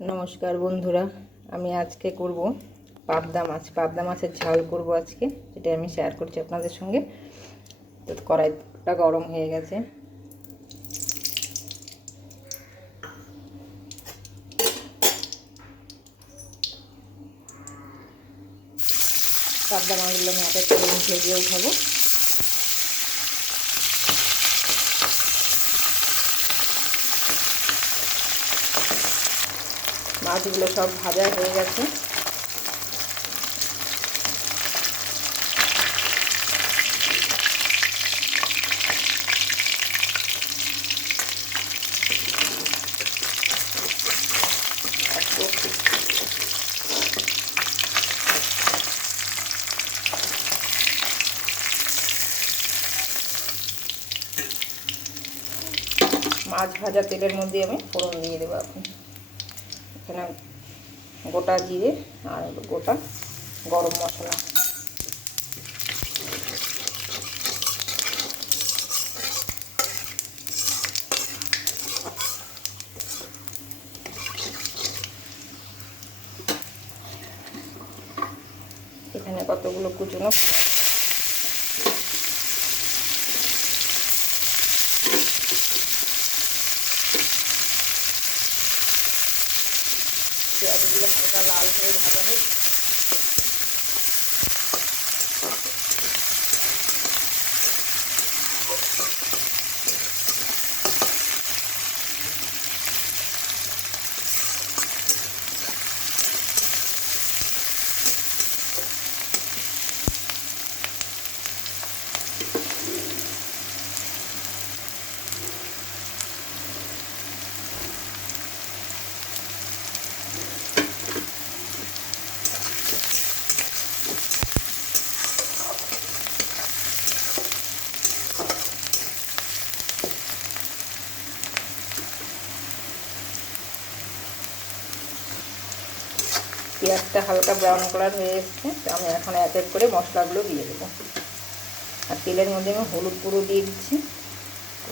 নমস্কার বন্ধুরা, আমি আজকে করব পাবদা মাছ। পাবদা মাছের ঝাল করব আজকে, যেটা আমি শেয়ার করছি আপনাদের সঙ্গে। তো কড়াইটা গরম হয়ে গেছে। পাবদা মাছগুলো আমি এক এক করে ভেজে উঠাবো। মাছগুলো সব ভাজা হয়ে গেছে। মাছ ভাজা তেলের মধ্যে আমি ফোড়ন দিয়ে দেবো। আপনি এখানে গোটা জিরে আর গোটা গরম মশলা। এখানে কতগুলো কুচুনো হালকা লাল হয়ে ভাজা হোক পেঁয়াজটা হালকা ব্রাউন কালার হয়ে এসছে, তো আমি এখন এক এক করে মশলাগুলো দিয়ে দেবো। আর তেলের মধ্যে আমি হলুদ গুঁড়ো দিয়ে দিচ্ছি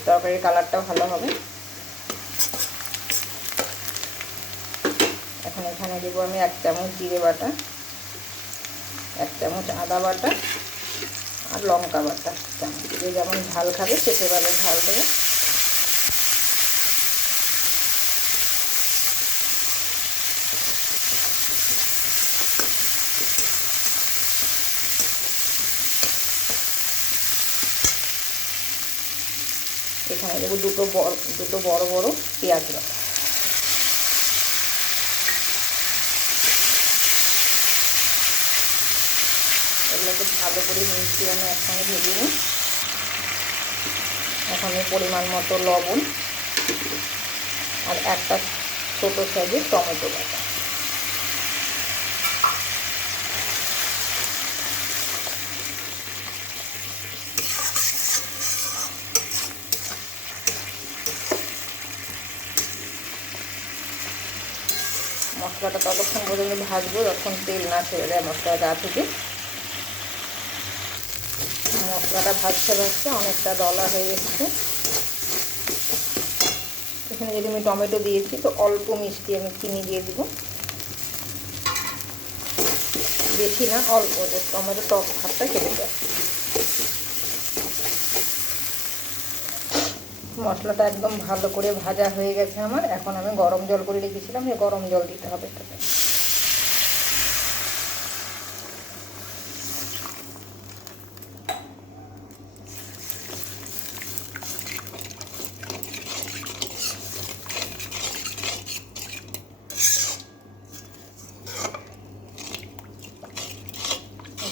তরকারির কালারটাও ভালো হবে। এখন এখানে দেবো আমি এক চামচ জিরে বাটা, এক চামচ আদা বাটা আর লঙ্কা বাটা। চামচ যেমন ঝাল খাবে, সে সেভাবে ঝাল দেবে। এখানে দেবো দুটো বড় দুটো বড় বড় পেঁয়াজ বাটা এগুলোকে ভালো করে মিশিয়ে আমি একসঙ্গে ভেজে নিই। এখানে পরিমাণ মতো লবণ আর একটা ছোটো সাইজের টমেটো বাটা। মশলাটা ততক্ষণ পর্যন্ত ভাজবো, যখন তেল না ছেড়ে দেয় মশলা গা থেকে। মশলাটা ভাজতে ভাজতে অনেকটা দলা হয়ে এসছে। এখানে যদি আমি টমেটো দিয়েছি, তো অল্প মিষ্টি আমি চিনি দিয়ে দিব। বেশি না, অল্প টমেটো টক ভাতটা কেটে যায়। মশলাটা একদম ভালো করে ভাজা হয়ে গেছে আমার। এখন আমি গরম জল করে রেখেছিলাম যে গরম জল দিতে হবে এটাতে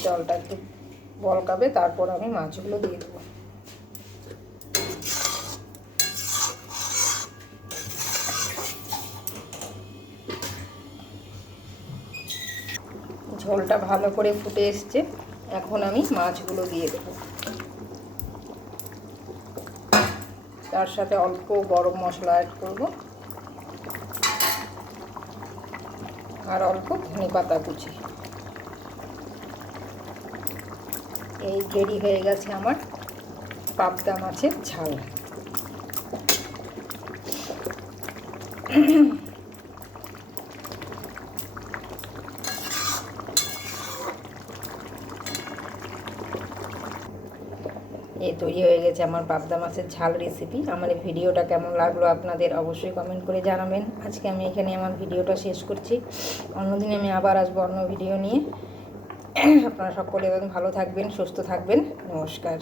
জলটা একটু বলকাবে, তারপর আমি মাছগুলো দিয়ে দেবো। ঝোলটা ভালো করে ফুটে এসছে। এখন আমি মাছগুলো দিয়ে দেব। তার সাথে অল্প গরম মশলা অ্যাড করব। আর অল্প ধনে পাতা কুচি। এই রেডি হয়ে গেছে আমার পাবদা মাছের ঝাল। গেছে আমার পাবদা মাছের ঝাল রেসিপি আমার এই ভিডিওটা কেমন লাগল আপনাদের অবশ্যই কমেন্ট করে জানাবেন। আজকে আমি এখানে আমার ভিডিওটা শেষ করছি। অন্যদিন আমি আবার আসব অন্য ভিডিও নিয়ে। আপনারা সকলে ভালো থাকবেন, সুস্থ থাকবেন। নমস্কার।